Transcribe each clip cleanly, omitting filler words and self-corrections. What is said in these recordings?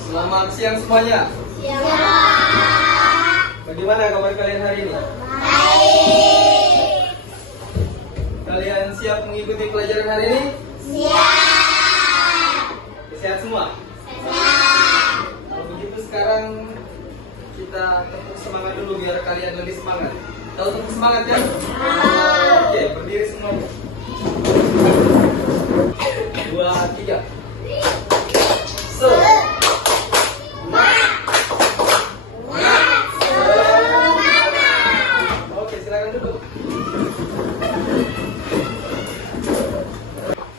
Selamat siang semuanya. Siang. Bagaimana kabar kalian hari ini? Baik. Kalian siap mengikuti pelajaran hari ini? Siap. Sehat semua? Siap. Kalau begitu sekarang kita tepuk semangat dulu biar kalian lebih semangat. Tahu tepuk semangat ya? Oke, berdiri semuanya. 2, 3. Oke, silakan duduk.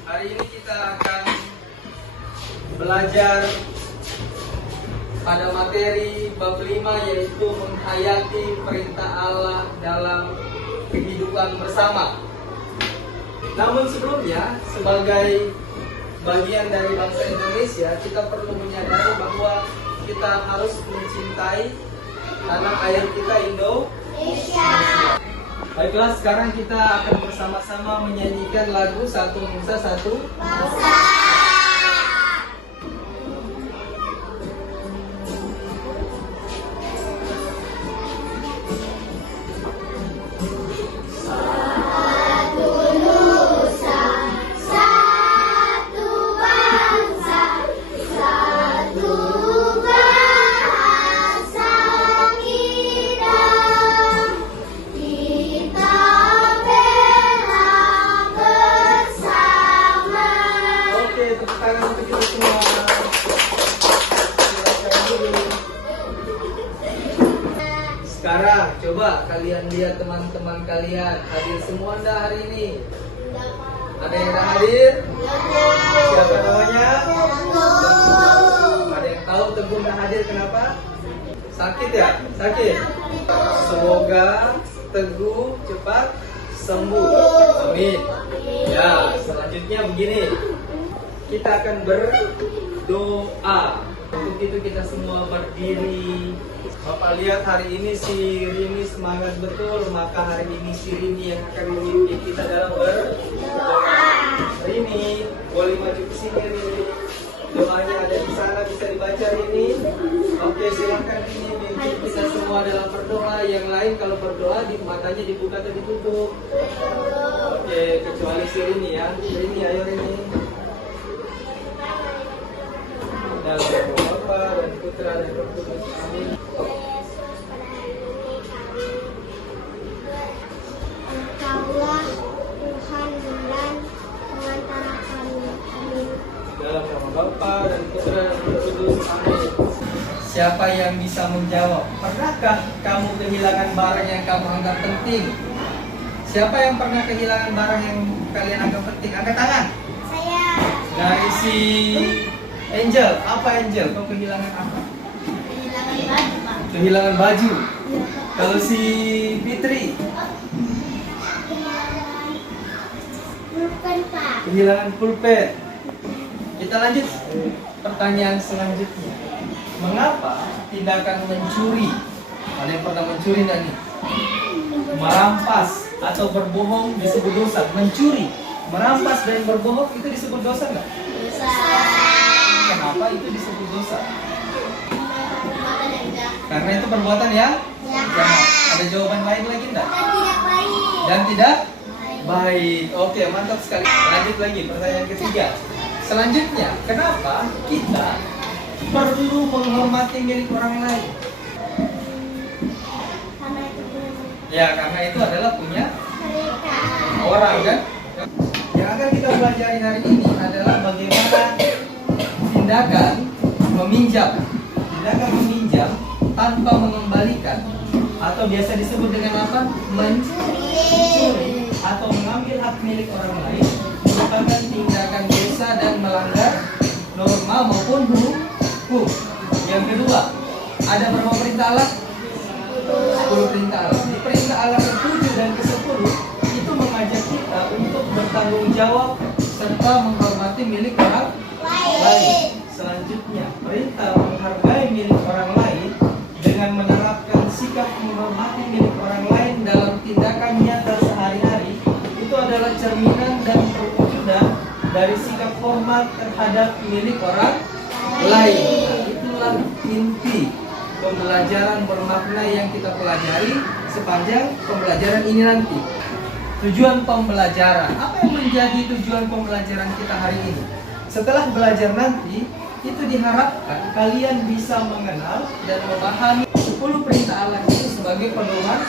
Hari ini kita akan belajar pada materi bab 5, yaitu menghayati perintah Allah dalam kehidupan bersama. Namun sebelumnya, sebagai bagian dari bangsa Indonesia, kita perlu menyadari bahwa kita harus mencintai tanah air kita, Indonesia. Baiklah, sekarang kita akan bersama-sama menyanyikan lagu Satu Nusa Satu Bangsa. Tepuk tangan untuk kita semua. Silakan dulu. Sekarang coba kalian lihat teman-teman kalian hadir semua enggak hari ini? Ada yang enggak hadir? Siapa namanya? Ada yang tahu Teguh enggak hadir kenapa? Sakit ya? Sakit? Semoga Teguh cepat sembuh. Amin. Ya, selanjutnya begini. Kita akan berdoa. Untuk itu kita semua berdiri. Bapak lihat hari ini si Rini semangat betul. Maka hari ini si Rini yang akan memimpin kita dalam berdoa. Rini, boleh maju ke sini Rini. Doanya ada di sana, bisa dibaca Rini. Oke, silakan Rini memimpin kita semua dalam berdoa. Yang lain kalau berdoa di matanya dibuka atau ditutup. Oke, kecuali si Rini ya. Rini, ayo Rini. Dalam nama Bapa dan Putra dan Roh Kudus. Amin. Engkaulah Tuhan dan pengantara kami. Amin. Dalam nama Bapa dan Putra dan Roh Kudus. Amin. Siapa yang bisa menjawab? Pernahkah kamu kehilangan barang yang kamu anggap penting? Siapa yang pernah kehilangan barang yang kalian anggap penting? Angkat tangan. Saya. Dari si Angel, apa Angel? Kau kehilangan apa? Kehilangan baju, Pak. Kehilangan baju. Kalau si Fitri, Bukan, Pak. kehilangan pulpen. Kita lanjut pertanyaan selanjutnya. Mengapa tindakan mencuri? Ada yang pernah mencuri nggak nih? Merampas atau berbohong disebut dosa. Mencuri, merampas dan berbohong itu disebut dosa nggak? Kenapa itu disebut dosa? Karena itu perbuatan ya? Jahat. Ada jawaban lain lagi enggak? Tidak baik. Dan tidak baik. Oke, mantap sekali. Lanjut lagi pertanyaan ketiga. Selanjutnya, kenapa kita perlu menghormati milik orang lain? Karena itu Ya, karena itu adalah punya mereka. orang kan? Yang akan kita pelajari hari ini adalah bagaimana tindakan meminjam. Tindakan meminjam tanpa mengembalikan, atau biasa disebut dengan apa? Mencuri atau mengambil hak milik orang lain merupakan tindakan dosa dan melanggar norma maupun hukum. Yang kedua, ada berapa perintah Allah? 10 perintah Allah. Di perintah Allah ke-7 dan ke-10 itu mengajak kita untuk bertanggung jawab serta menghormati milik orang lain. Selanjutnya, perintah menghargai milik orang lain dengan menerapkan sikap menghormati milik orang lain dalam tindakan nyata sehari-hari itu adalah cerminan dan perwujudan dari sikap hormat terhadap milik orang lain. Nah, itulah inti pembelajaran bermakna yang kita pelajari sepanjang pembelajaran ini nanti. Tujuan pembelajaran. Apa yang menjadi tujuan pembelajaran kita hari ini? Setelah belajar nanti, itu diharapkan kalian bisa mengenal dan memahami 10 perintah Allah itu sebagai pedoman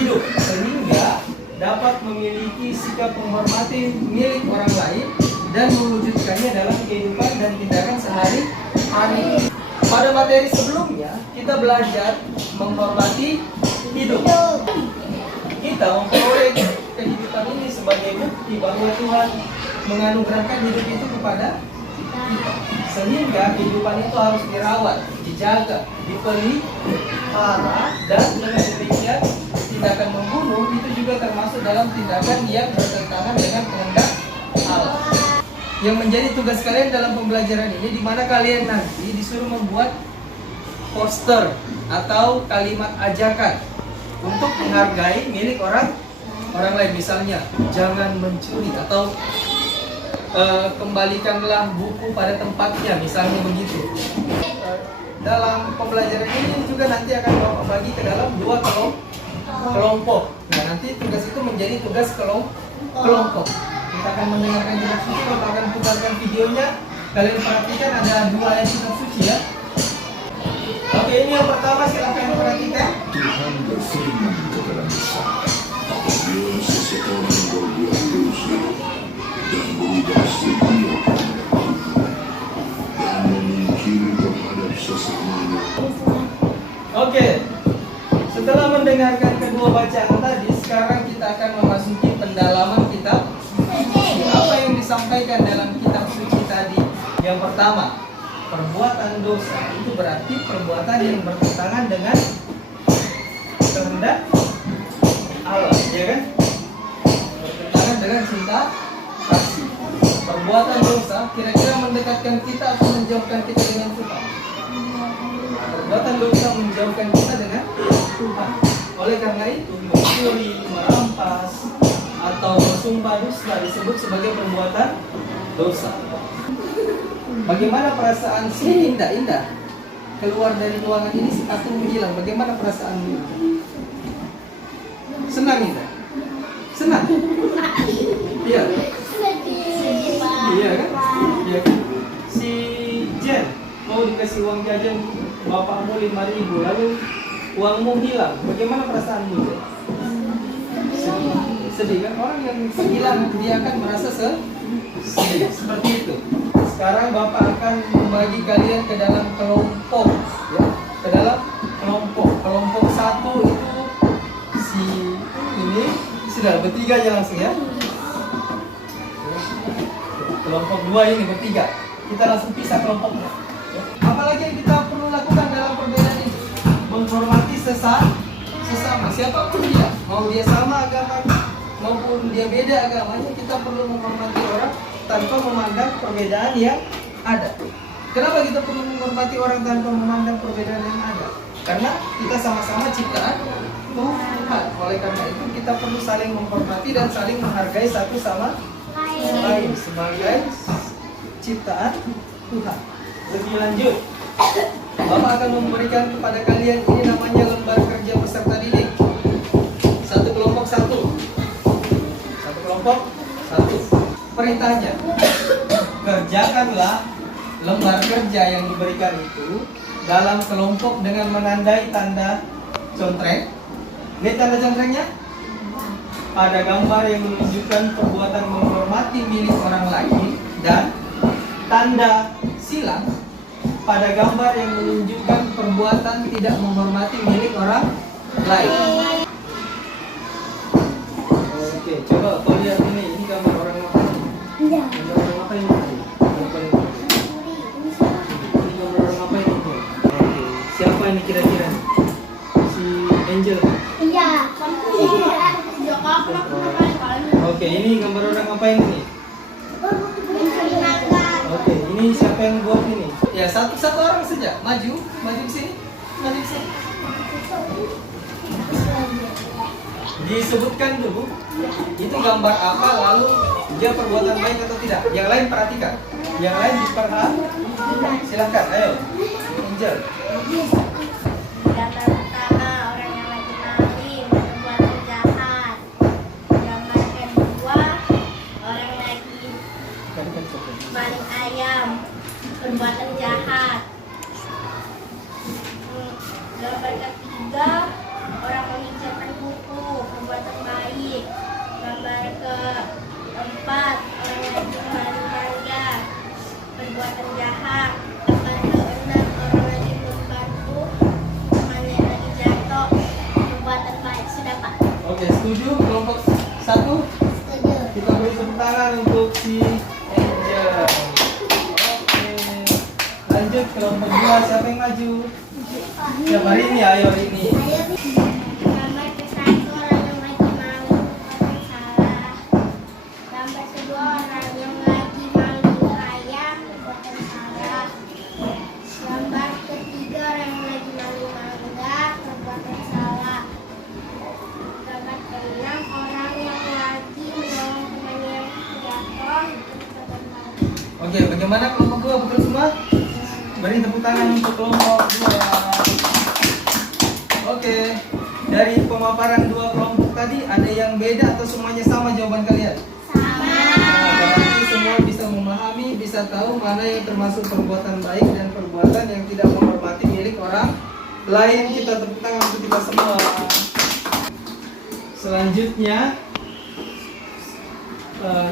hidup, sehingga dapat memiliki sikap menghormati milik orang lain dan mewujudkannya dalam kehidupan dan tindakan sehari-hari. Pada materi sebelumnya, kita belajar menghormati hidup. Kita memperoleh kehidupan ini sebagai bukti bahwa Tuhan menganugerahkan hidup itu kepada kita. Sehingga kehidupan itu harus dirawat, dijaga, dipelihara, dan dengan demikian tindakan membunuh itu juga termasuk dalam tindakan yang bertentangan dengan kehendak Allah. Yang menjadi tugas kalian dalam pembelajaran ini, di mana kalian nanti disuruh membuat poster atau kalimat ajakan untuk menghargai milik orang lain. Misalnya, jangan mencuri, atau kembalikanlah buku pada tempatnya, misalnya begitu. Dalam pembelajaran ini juga nanti akan Bapak bagi ke dalam 2 kelompok. Nah, nanti tugas itu menjadi tugas kelompok. Kita akan mendengarkan kitab suci, Bapak akan putarkan videonya. Kalian perhatikan ada 2 ayat kitab suci ya. Oke, ini yang pertama, silahkan perhatikan. Tuhan berfirman kepada Musa, apabila seseorang berbuat dosa dan berubah setia dan memungkiri terhadap sesamanya. Oke, setelah mendengarkan kedua bacaan tadi, sekarang kita akan memasuki pendalaman kitab suci. Apa yang disampaikan dalam kitab suci tadi? Yang pertama, perbuatan dosa itu berarti perbuatan yang bertentangan dengan kehendak Allah, ya kan? Bertentangan dengan cinta kasih. Perbuatan dosa kira-kira mendekatkan kita atau menjauhkan kita dengan Tuhan? Perbuatan dosa menjauhkan kita dengan Tuhan. Oleh karena itu, mencuri, merampas, atau bersumpah dusta disebut sebagai perbuatan dosa. Bagaimana perasaan si Indah keluar dari ruangan ini, si kartu menghilang? Bagaimana perasaanmu? Senang Indah? Senang? Iya. Iya kan? Iya. Si Jen mau dikasih uang jajan bapakmu 5.000, lalu uangmu hilang. Bagaimana perasaanmu, Jen? Sedih kan? Orang yang hilang dia akan merasa sedih. Seperti itu. Sekarang Bapak akan membagi kalian ke dalam kelompok, ya, ke dalam kelompok. Kelompok 1 itu si ini sudah bertiga aja langsung ya. Kelompok 2 ini bertiga. Kita langsung pisah kelompoknya. Apalagi yang kita perlu lakukan dalam perbedaan ini? Menghormati sesama, siapapun dia, mau dia sama agama maupun dia beda agamanya, kita perlu menghormati orang tanpa memandang perbedaan yang ada. Kenapa kita perlu menghormati orang tanpa memandang perbedaan yang ada? Karena kita sama-sama ciptaan Tuhan. Oleh karena itu kita perlu saling menghormati dan saling menghargai satu sama lain sebagai ciptaan Tuhan. Lebih lanjut, Bapak akan memberikan kepada kalian ini namanya lembar kerja peserta didik. Satu kelompok satu. Perintahnya, kerjakanlah lembar kerja yang diberikan itu dalam kelompok dengan menandai tanda contreng. Lihat tanda contrengnya? Ada gambar yang menunjukkan perbuatan menghormati menghormati milik orang lain, dan tanda silang pada gambar yang menunjukkan perbuatan tidak menghormati milik orang lain. Oke, coba kau lihat ini gambar orang ngapain? Iya. Gambar orang ngapain ini? Ini gambar orang ngapain itu? Oke, siapa ini kira-kira? Si Angel. Iya. Joko Oke, ini gambar orang ngapain ini? Oke, ini siapa yang buat ini? Ya, satu orang saja. Maju ke sini. Maju ke sini. Disebutkan dulu itu gambar apa, lalu dia perbuatan baik atau tidak. Yang lain perhatikan. Yang lain diperhatikan. Silahkan, ayo. Angel. Gambar pertama orang yang lagi maling, perbuatan jahat. Gambar kedua orang lagi maling ayam, perbuatan jahat. Gambar ketiga orang mengincarkan buku, perbuatan baik. Gambar keempat orang lagi maling mangga, perbuatan jahat. Gambar keenam orang lagi membantu temannya yang lagi jatuh, perbuatan baik. Sudah Pak? Oke, setuju? Kelompok 1? Setuju. Kita beri tepuk tangan untuk si Angel. Oke. Lanjut kelompok 2, siapa yang maju? Siapa ini? Ayo ini. Gambar ke-1 orang yang lagi maling, perbuatan salah. Gambar kedua orang yang lagi maling ayam, perbuatan salah. Gambar ketiga orang yang lagi maling mangga, perbuatan salah. Gambar keenam orang yang lagi menolong temannya yang jatuh, perbuatan baik. Oke, bagaimana kelompok 2? Betul semua? Beri tepuk tangan untuk kelompok 2. Oke, dari pemaparan 2 kelompok tadi ada yang beda atau semuanya sama jawaban kalian? Sama. Nah, berarti semua bisa memahami, bisa tahu mana yang termasuk perbuatan baik dan perbuatan yang tidak menghormati milik orang lain. Kita tepuk tangan untuk kita semua. Selanjutnya,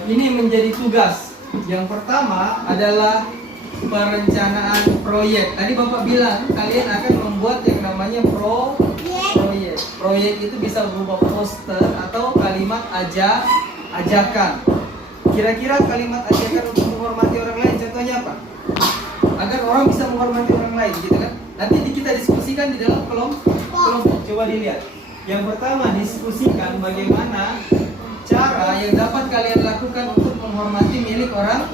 ini menjadi tugas. Yang pertama adalah perencanaan proyek. Tadi Bapak bilang kalian akan membuat yang namanya proyek. Proyek itu bisa berupa poster atau kalimat ajakan. Kira-kira kalimat ajakan untuk menghormati orang lain contohnya apa? Agar orang bisa menghormati orang lain, gitu kan? Nanti kita diskusikan di dalam kelompok. Coba dilihat. Yang pertama, diskusikan bagaimana cara yang dapat kalian lakukan untuk menghormati milik orang.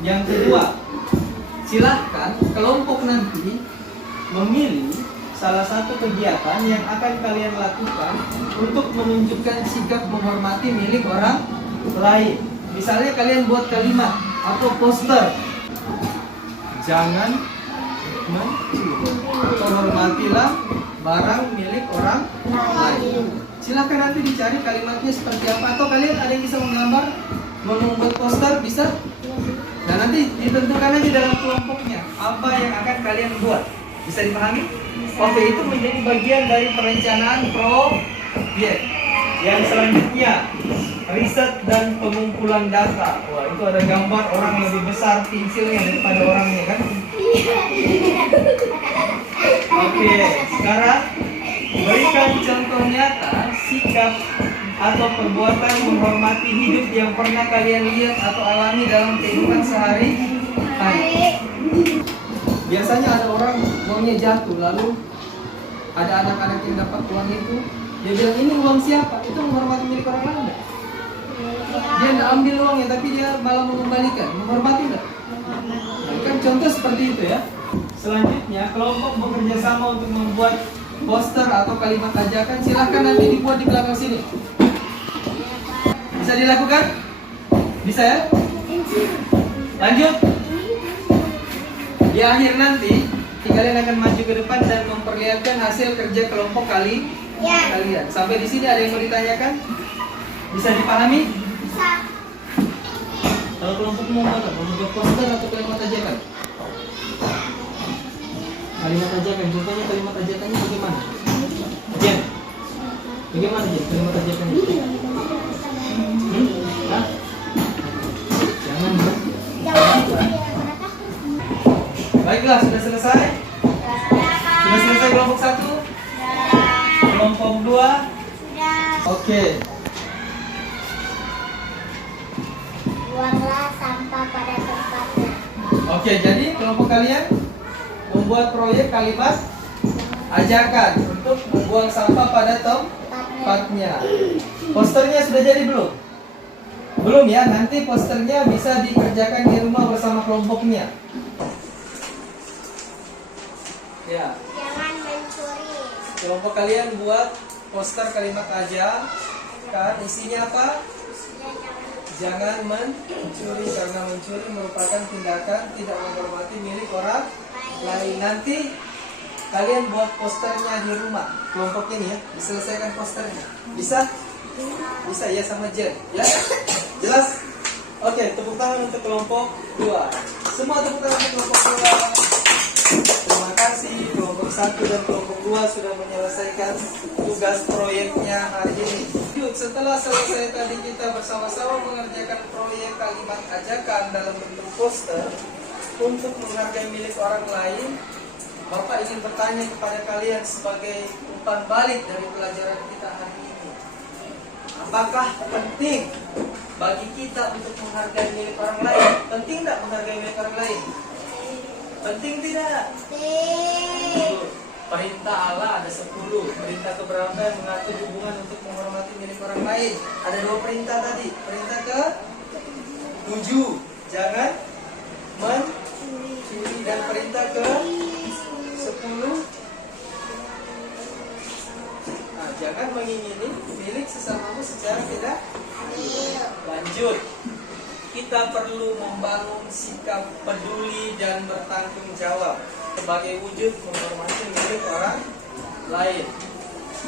Yang kedua, silahkan kelompok nanti memilih salah satu kegiatan yang akan kalian lakukan untuk menunjukkan sikap menghormati milik orang lain. Misalnya kalian buat kalimat atau poster. Jangan mencuri atau hormatilah barang milik orang lain. Silahkan nanti dicari kalimatnya seperti apa, atau kalian ada yang bisa menggambar, membuat poster, bisa? Dan nanti ditentukan aja dalam kelompoknya apa yang akan kalian buat. Bisa dipahami? Oke, itu menjadi bagian dari perencanaan proyek. Yang selanjutnya, riset dan pengumpulan data. Wah, itu ada gambar orang lebih besar pensilnya daripada orangnya kan? Oke, sekarang berikan contoh nyata sikap atau perbuatan menghormati hidup yang pernah kalian lihat atau alami dalam kehidupan sehari-hari. Biasanya ada orang uangnya jatuh, lalu ada anak-anak yang dapat uang itu, dia bilang ini uang siapa? Itu menghormati milik orang lain enggak? Dia nggak ambil uangnya tapi dia malah mengembalikan, menghormati enggak? Kan contoh seperti itu ya. Selanjutnya kelompok bekerja sama untuk membuat poster atau kalimat ajakan. Silahkan nanti dibuat di belakang sini. Bisa dilakukan? Bisa ya? Lanjut. Di akhir nanti kalian akan maju ke depan dan memperlihatkan hasil kerja kelompok kalian. Sampai di sini ada yang mau ditanyakan? Bisa dipahami? Bisa. Kalau kelompok mau mana? Mau membuat poster atau kalimat ajakan? Kalimat ajakan, contohnya kalimat ajakannya bagaimana? Jen, bagaimana Jen kalimat ajakannya? Hah? Alhamdulillah sudah selesai. Sudah selesai kelompok 1. Kelompok 2. Oke. Buanglah sampah pada tempatnya. Oke, jadi kelompok kalian membuat proyek kalimat ajakan untuk membuang sampah pada tempatnya. Posternya sudah jadi belum? Belum ya, nanti posternya bisa dikerjakan di rumah bersama kelompoknya. Ya, Jangan mencuri. kelompok kalian buat poster kalimat ajakan, isinya apa? Jangan mencuri, karena mencuri merupakan tindakan tidak menghormati milik orang lain. Nanti kalian buat posternya di rumah, kelompok ini ya, diselesaikan posternya. Bisa? Bisa ya, sama Jen ya? Jelas? Oke, tepuk tangan untuk kelompok 2. Semua tepuk tangan untuk kelompok 2. Terima kasih kelompok 1 dan kelompok 2 sudah menyelesaikan tugas proyeknya hari ini. Yuk, setelah selesai tadi kita bersama-sama mengerjakan proyek kalimat ajakan dalam bentuk poster untuk menghargai milik orang lain. Bapak ingin bertanya kepada kalian sebagai umpan balik dari pelajaran kita hari ini. Apakah penting bagi kita untuk menghargai milik orang lain? Penting tidak menghargai milik orang lain? Penting tidak? Perintah Allah ada 10. Perintah keberapa yang mengatur hubungan untuk menghormati milik orang lain? Ada 2 perintah tadi. Perintah ke 7, jangan mencuri, dan perintah ke 10, nah, jangan mengingini milik sesamamu secara tidak adil. Lanjut, kita perlu membangun sikap peduli dan bertanggung jawab sebagai wujud menghormati milik orang lain.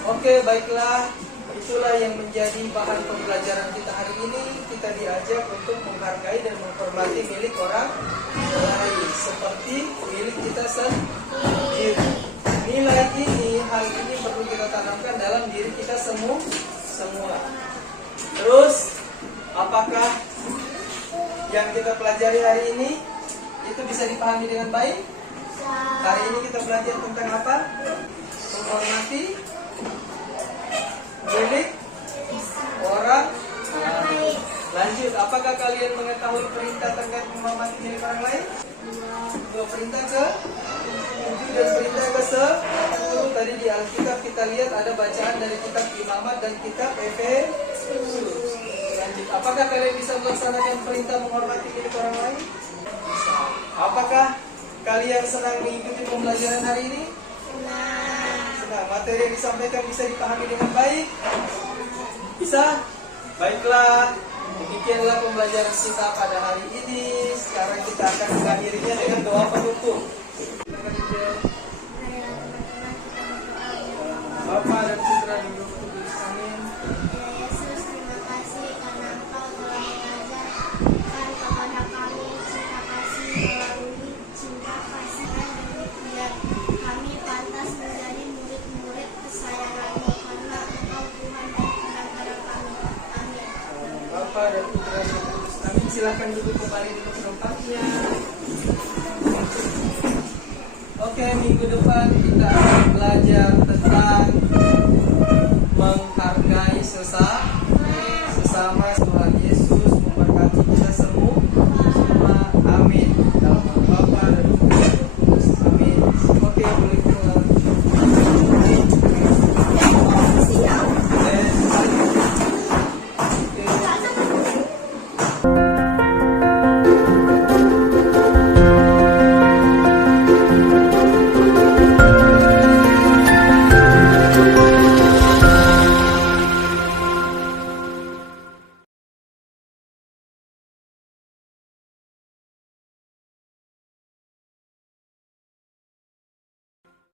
Oke, baiklah, itulah yang menjadi bahan pembelajaran kita hari ini. Kita diajak untuk menghargai dan menghormati milik orang lain seperti milik kita sendiri. Nilai ini, hal ini perlu kita tanamkan dalam diri kita semua. Terus, apakah yang kita pelajari hari ini itu bisa dipahami dengan baik? Hari ini kita belajar tentang apa? Menghormati milik orang lain. Lanjut, apakah kalian mengetahui perintah terkait menghormati milik orang lain? 2 perintah ke 7 dan perintah ke 10. Tadi di Alkitab kita lihat ada bacaan dari kitab Imamat dan kitab Efesus. Lanjut, apakah kalian bisa melaksanakan perintah menghormati milik orang lain? Apakah kalian senang mengikuti pembelajaran hari ini? Senang. Materi yang disampaikan bisa dipahami dengan baik? Bisa? Baiklah, demikianlah pembelajaran kita pada hari ini. Sekarang kita akan mengakhirinya dengan doa penutup. Bapa dan Putra dan Roh Kudus. Amin. Yesus, terima kasih karena Engkau telah mengajarkan kepada kami cinta kasih melalui cinta kasih dan demikian kami pantas menjadi murid-murid kesayangan-Mu karena Engkau Tuhan dan pengajar kami. Amin. Bapa dan Putra dan Roh Kudus. Amin. Silakan duduk kembali di tempatnya. Oke, minggu depan kita akan belajar tentang menghargai sesama.